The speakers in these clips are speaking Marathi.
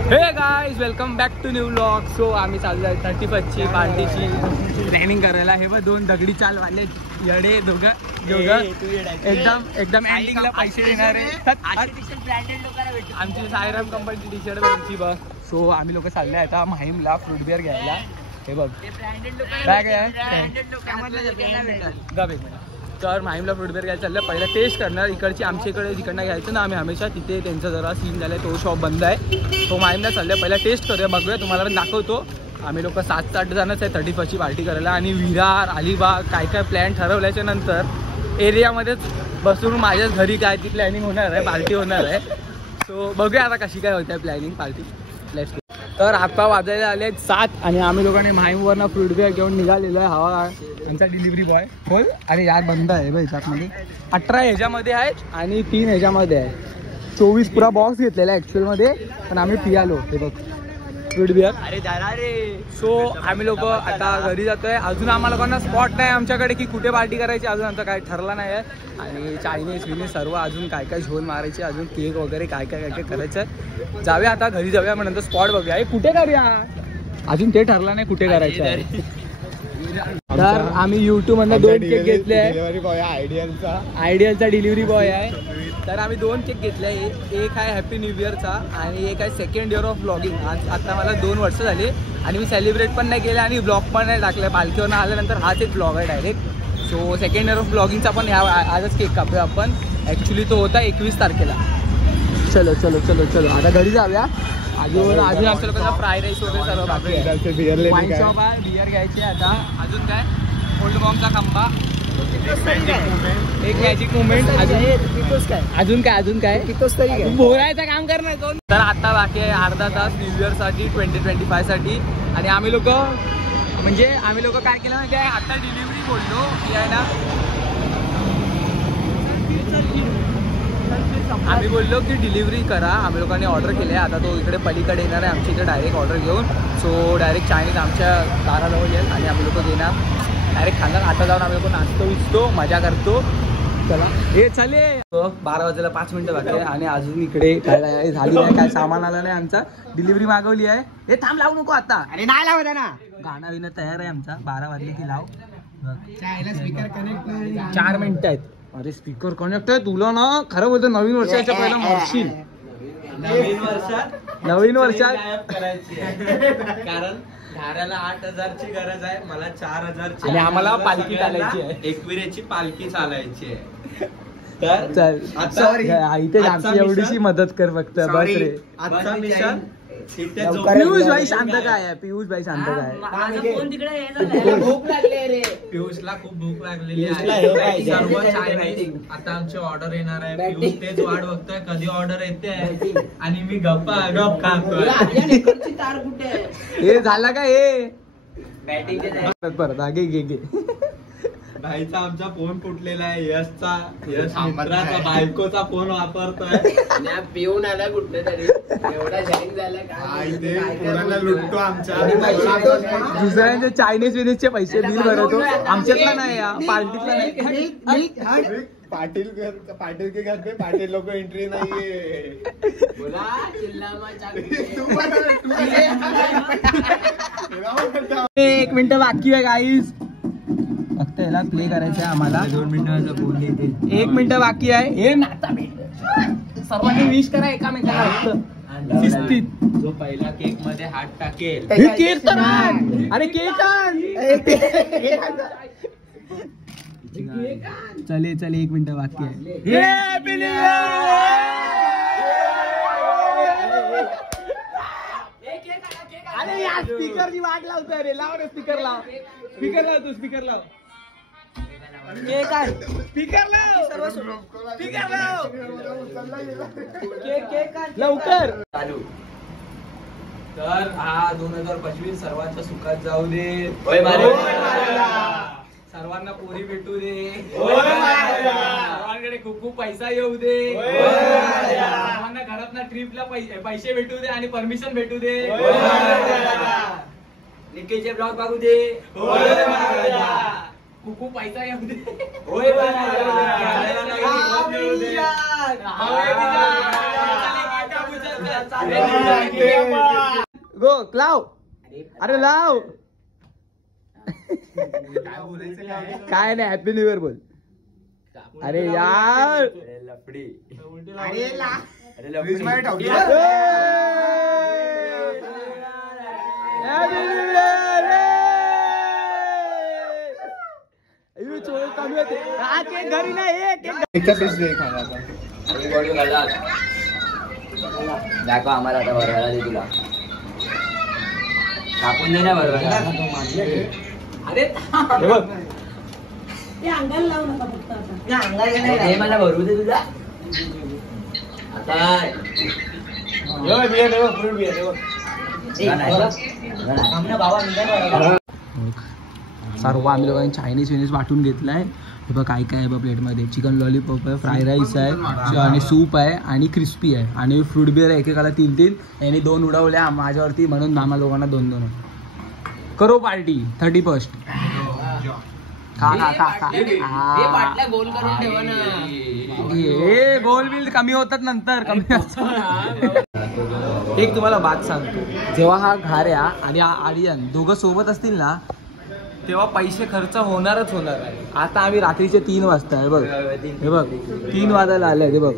हे guys welcome back to new vlog. So आम्ही चाललो आहे 31ची पार्टीची प्लॅनिंग करायला. हे बघ दोन दगडी चालवाले येडे दोघं एकदम एंडिंगला पैसे देणारे. आमची सायराम कंपनीची टी शर्ट त्यांची बघ. सो आम्ही लोक चालले आता माहीमला फ्रूट बिअर घ्यायला. हे बघ काय तर माहीमला फ्रूट बिअर घ्यायला चाललं. पहिला टेस्ट करणार इकडची आमच्या इकडे जिकडनं घ्यायचं ना आम्ही हमेशा तिथे त्यांचा जरा सीन झालाय तो शॉप बंद आहे. तो माहीमला चाललं पहिला टेस्ट करूया बघूया तुम्हाला पण दाखवतो. आम्ही लोक 7-8 जणच आहे 31ची पार्टी करायला. आणि विरार अलिबाग काय काय प्लॅन ठरवल्याच्या नंतर एरियामध्येच बसून माझ्याच घरी काय ती प्लॅनिंग होणार आहे पार्टी होणार आहे. सो बघूया आता कशी काय होते प्लॅनिंग पार्टी. Let's go. तर आता वाजायला आले आहेत 7 आणि आम्ही लोकांनी माहीमवरनं फ्रूट बिअर घेऊन निघालेलो आहे. हवा आमचा डिलिव्हरी बॉय बोल. आणि यार बंद आहे बघ ह्याच्यामध्ये 18 ह्याच्यामध्ये आहेत आणि 3 ह्याच्यामध्ये आहे. 24 पुरा बॉक्स घेतलेला आहे ॲक्च्युअलमध्ये पण आम्ही पियालो. हे बघ फ्रूट बिअर. सो आम्ही लोक आता घरी जातोय. अजून आम्हाला लोकांना स्पॉट नाही आमच्याकडे की कुठे पार्टी करायची अजून आमचं काय ठरला नाही आहे. आणि चायनीज विनीज सर्व अजून काय काय झोल मारायचे अजून केक वगैरे काय काय काय काय करायचं. जाऊया आता घरी जाऊया मग नंतर स्पॉट बघूया. हे कुठे करूया अजून ते ठरलं नाही कुठे करायचं आहे. तर आम्ही YouTube मधनं 2 केक घेतले आहे. आयडियलचा डिलिव्हरी बॉय आहे. तर आम्ही 2 केक घेतले आहे. एक आहे हॅपी न्यू इयरचा आणि एक आहे सेकंड इयर ऑफ ब्लॉगिंग. आता मला 2 वर्ष झाली आणि मी सेलिब्रेट पण नाही केलं आणि ब्लॉग पण नाही टाकलं. पालखीवरून आल्यानंतर हाच एक ब्लॉग आहे direct. So second year of ब्लॉगिंगचा पण ह्या आजच केक कापूया आपण. ॲक्च्युली तो होता 21 तारखेला. चलो चलो चलो चलो आता घरी जाऊया. अजून आमच्या लोकांचा फ्राय राईस वगैरे सर्व बाकी आहे. वाईन शॉप आहे बियर घ्यायची आता. अजून काय ओल्ड बॉम्बचा खंबा एक मॅजिक मुवमेंट. अजून काय बोलायचं काम करणार कोण. तर आता बाकी आहे अर्धा तास न्यू इयर साठी 2025 साठी. आणि आम्ही लोक काय केलं माहिती आहे आता डिलिव्हरी बोललो की आहे ना आम्ही बोललो की डिलिव्हरी करा. आम्ही लोकांनी ऑर्डर केले आहे. आता तो इकडे पलीकडे येणार आहे आमच्या इकडे डायरेक्ट ऑर्डर घेऊन. सो डायरेक्ट चायनीज आमच्या दाराजवळ येईल आणि आम्ही लोक घेणार डायरेक्ट खाणार. आता जाऊन आम्ही लोक नाचतो विचतो मजा करतो. चला हे चाले 12 वाजायला 5 मिनिटं बाकी आहे आणि अजून इकडे काय झाली नाही काय सामान आलं नाही. आमचा डिलिव्हरी मागवली आहे. हे थांब लावू नको आता. अरे नाही लावत ना गाणं विणं तयार आहे आमचा. 12 वाजले की लाव. स्पीकर कनेक्ट 4 मिनिटं आहेत. अरे स्पीकर कनेक्ट आहे तुला ना खरं बोलतो नवीन वर्षाच्या पहिला मरशील. नवीन वर्षात कारण घराला 8,000ची गरज आहे मला 4,000ची. आणि आम्हाला पालखी चालायची आहे. एकविरेची पालखी चालायची आहे. तर चल इथे आमची एवढीशी मदत कर फक्त बस रे. आजचा मिशन पियुष भाई शांत काय आहे. पियुष भाई शांत काय भूक लागली रे. पियुषला खूप भूक लागलेली आहे. सर्व चायनीज आता आमची ऑर्डर येणार आहे. पियुष तेच वाट बघतोय कधी ऑर्डर येते आणि मी गप खातोय. हे झालं का हे परत आगे घे. भाईचा आमचा फोन फुटलेला आहे. यशचा मित्राचा बायकोचा फोन वापरतोय. पिऊन आला कुठे तरी एवढा जॅक झाला लुटतो आमच्या. दुसऱ्यांचे चायनीज विनीजचे पैसे बिल भरतो आमच्यातला नाही पार्टीतला नाही. पाटील के घर पे पाटील लोक एंट्री नाहीये. एक मिनिट बाकी आहे गाईज. फक्त याला प्ले करायचं आहे आम्हाला. 2 मिनिटाचा फोन येते. 1 मिनिट बाकी आहे. हे नाता सर्वांनी विश करा एकामेकाला. जो पहिला केक मध्ये हात टाकेल केक तर अरे केक चले 1 मिनिट बाकी आहे. अरे या स्पीकरची वाट लावतोय रे. लाव रे स्पीकर लाव. स्पीकर लाव तू स्पीकर लाव. केक आहे स्पीकर लाव. स्पीकर लाव केक लवकर चालू. तर हा 2025 सर्वांच्या सुखात जाऊ दे. सर्वांना पोरी भेटू दे. सर्वांकडे खूप खूप पैसा येऊ दे. सर्वांना घरातल्या ट्रिपला पैसे भेटू दे आणि परमिशन भेटू दे. निकेचे ब्लॉग बघू दे. खूप पैसा येऊ दे. गो लाव. अरे लाव. काय नाही, हॅपी न्यू इयर बोल. अरे यार लफडी. घरी नाही दाखव आम्हाला आता बरोबर दे तुला कापून दे ना बरोबर. अरे मला भरवू दे तुझा आता. सर्व आम्ही लोकांनी चायनीज विनीज वाटून घेतलाय. हे बघ काय काय आहे बघ प्लेटमध्ये. चिकन लॉलीपॉप आहे, फ्राय राईस आहे आणि सूप आहे आणि क्रिस्पी आहे आणि फ्रूट बिअर आहे. एकेकाला 3-3. यांनी 2 उडवल्या माझ्यावरती म्हणून आम्हा लोकांना 2-2. करो पार्टी 31st. खा खा खा खा. गोल करून ठेवा ना. हे गोल बिल कमी होतात नंतर. कमी एक तुम्हाला बात सांगतो, जेव्हा हा घाऱ्या आणि हा आर्यन दोघं सोबत असतील ना तेव्हा पैसे खर्च होणारच होणार आहे. आता आम्ही रात्रीचे 3 वाजता आहे बघ. हे बग 3 वाजायला आलं. हे बघ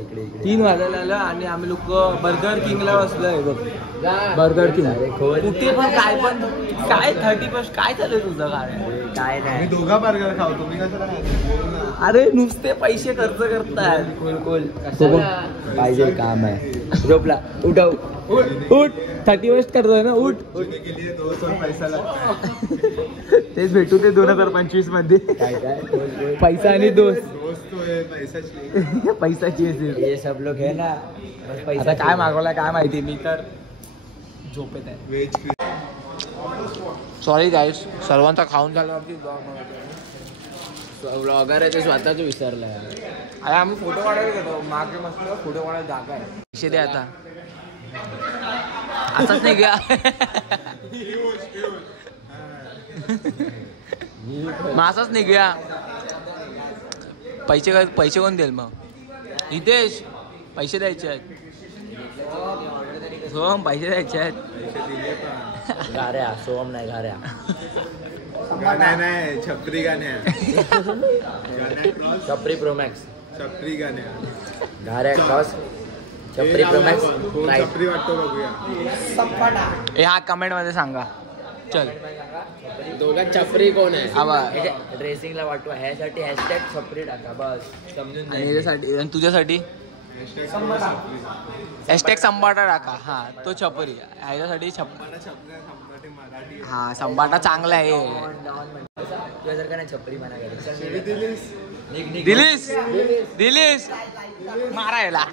3 वाजायला आलं आणि आम्ही लोक बर्गर किंगला बसलोय. बघ बर्गर किंग कुठे पण काय 31st काय चालू तुझं काय नाही. दोघा बर्गर खाऊ तुम्ही कसं. अरे नुसते पैसे खर्च करताय. पाहिजे काम आहे. झोपला उठव उठ 31st करतोय ना. उठ तेच भेटू ते 2025 मध्ये. पैसा आणि दोस्त पैसाची हे सब लोक आहे ना. आता काय मागवलाय काय माहिती. मी तर झोपेत आहे. सॉरी गाईस सर्वांचा खाऊन झाल्यावरती ब्लॉगर आहे ते स्वतःच विसरलाय. अरे आम्ही फोटो काढायला गेलो मागे मस्त फोटो काढायला जागा आहे. पैसे दे आता. असंच नाही घ्या मग असंच नाही घ्या. पैसे कोण देईल मग. हितेश पैसे द्यायचे आहेत. सोहम पैसे द्यायचे आहेत. घाऱ्या सोहम नाही घाऱ्या. नाही छपरी गाण्या. छपरी प्रोमॅक्स. छपरी गाण्या घाऱ्या क्रॉस छपरी प्रोमॅक्स. छपरी वाटतो बघूया. हे हा कमेंट मध्ये सांगा. चल दोघात छपरी कोण आहे. ड्रेसिंगला वाटतो ह्यासाठी हॅशटॅग छपरी टाका बस समजून. आणि याच्यासाठी आणि तुझ्यासाठी हॅशटॅग संबाटा टाका. हा तो छपरी ह्याच्यासाठी हा संबाटा चांगला आहे. जर का नाही छपरी म्हणा दिलीस मारायला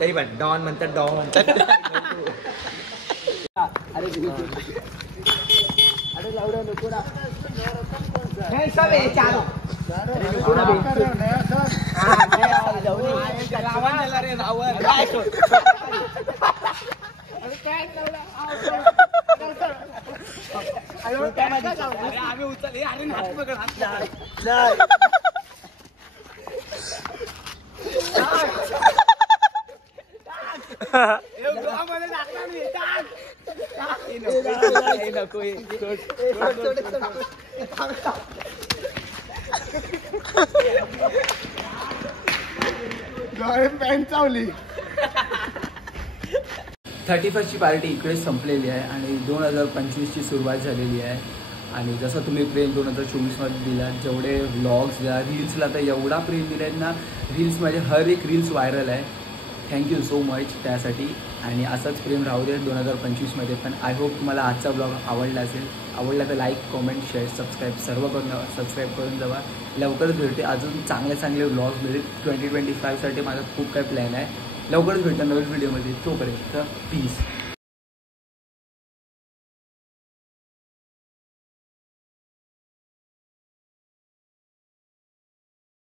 तरी पण डॉन म्हणतात डॉन. अरे लावडा नको ना. पॅन्ट चावली. 31st ची पार्टी इकडेच संपलेली आहे आणि 2025ची सुरुवात झालेली आहे. आणि जसं तुम्ही प्रेम 2024मध्ये दिला, जेवढे व्लॉग्स द्या रील्सला तर एवढा प्रेम दिलाय ना. रील्समध्ये हर एक रील्स व्हायरल आहे. थँक्यू सो मच त्यासाठी. आणि असंच प्रेम राहू दे 2025मध्ये पण. आय होप तुम्हाला आजचा ब्लॉग आवडला असेल. आवडला तर लाईक कमेंट शेअर सबस्क्राईब सर्व सबस्क्राईब करून जावा. लवकरच भेटते अजून चांगले व्लॉग्स मिळेल. 2025साठी माझा खूप काही प्लॅन आहे. लवकरच भेटणार नवीन व्हिडिओमध्ये. तोपर्यंत पीस.